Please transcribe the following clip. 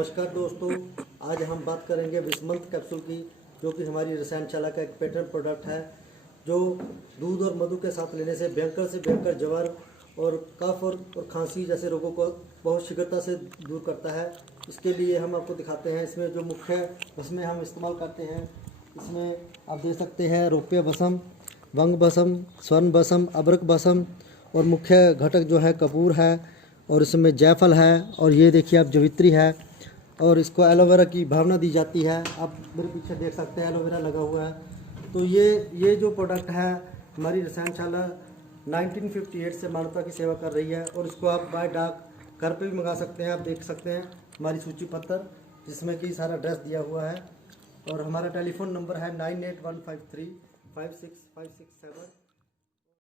नमस्कार दोस्तों, आज हम बात करेंगे विस्मंत कैप्सूल की, जो कि हमारी रसायनशाला का एक पेटेंट प्रोडक्ट है, जो दूध और मधु के साथ लेने से भयंकर ज्वर और कफ और खांसी जैसे रोगों को बहुत शीघ्रता से दूर करता है। इसके लिए हम आपको दिखाते हैं। इसमें जो मुख्य भस्में हम इस्तेमाल करते हैं, इसमें आप देख सकते हैं रुपये भस्म, वंग भस्म, स्वर्ण भस्म, अबरक भस्म और मुख्य घटक जो है कपूर है और इसमें जायफल है और ये देखिए आप जवित्री है और इसको एलोवेरा की भावना दी जाती है। आप मेरे पीछे देख सकते हैं एलोवेरा लगा हुआ है। तो ये जो प्रोडक्ट है हमारी रसायनशाला 1958 से मानवता की सेवा कर रही है और इसको आप बाय डाक घर पे भी मंगा सकते हैं। आप देख सकते हैं हमारी सूची पत्र जिसमें कि सारा एड्रेस दिया हुआ है और हमारा टेलीफोन नंबर है 9815356567।